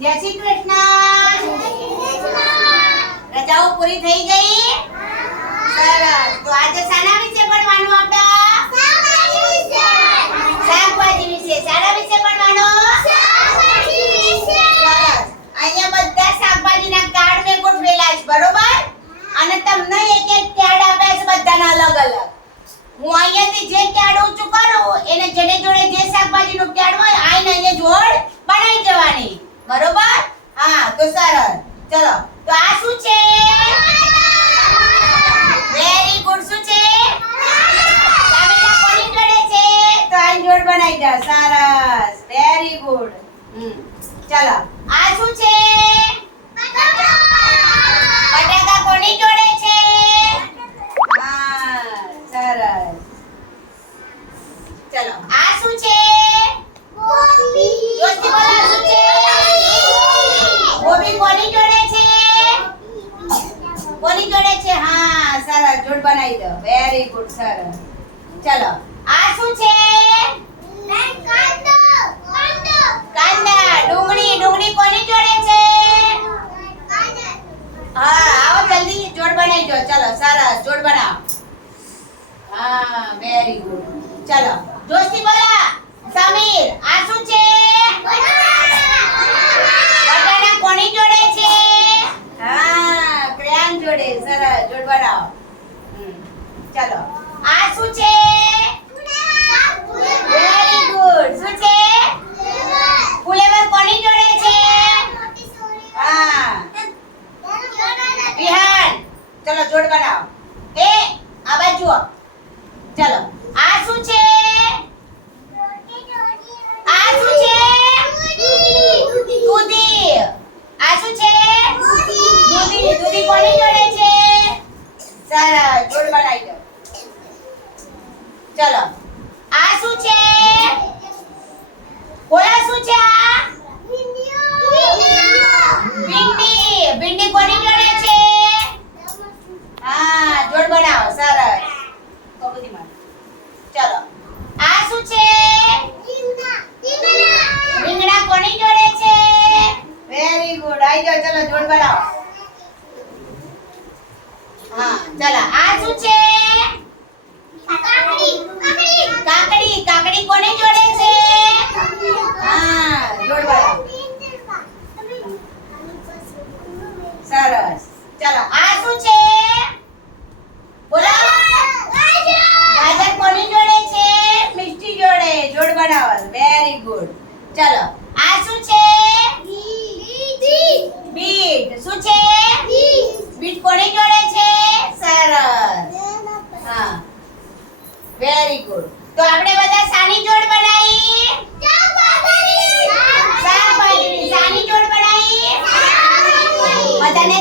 જય શ્રી કૃષ્ણ. રજાઓ પૂરી થઈ ગઈ? સરસ. તો આજે શાના વિશે ભણવાનું આપણે. ચલો, તો આ શું છે? વેરી ગુડ શું છે? તો આ જોડ બનાવી દે, સરસ. વેરી ગુડ ચલો, આ શું છે? જોડે છે. હા સરસ જોડ બનાવી દો. વેરી ગુડ સરસ ચલો. આ શું છે? હા, આવો જલ્દી. જોડ બનાવી દો ચલો સરસ જોડ બનાવો. હા વેરી ગુડ ચલો. જોશથી બોલા. સમીર, આ શું છે બટાણા કોની જોડે છે હા ક્રેયાન જોડે સરસ જોડ બનાવો હમ, ચલો આ શું છે વેરી ગુડ શું છે ફુલેવર કોની જોડે છે હા વિહાન ચલો જોડ બનાવો એ આવો. ચલો. આ શું છે? આ શું છે? દૂધી. આ શું છે? દૂધી. દૂધી કોની જોડે છે? સરસ. ગોળ બનાવી દો ચલો. આ શું છે બોલા શું છે આ ભીંડી ભીંડી કોની જોડે છે હા જોડ બનાવો સરસ કબૂતરી ચલો આ શું છે રીંગણા કોની જોડે છે વેરી ગુડ આઈ જાઓ ચલો જોડ બનાવો હા ચલો વેરી ગુડ તો આપણે બધા સાની જોડ બનાવી. શાકભાજી શાની જોડ બનાવી. બધાને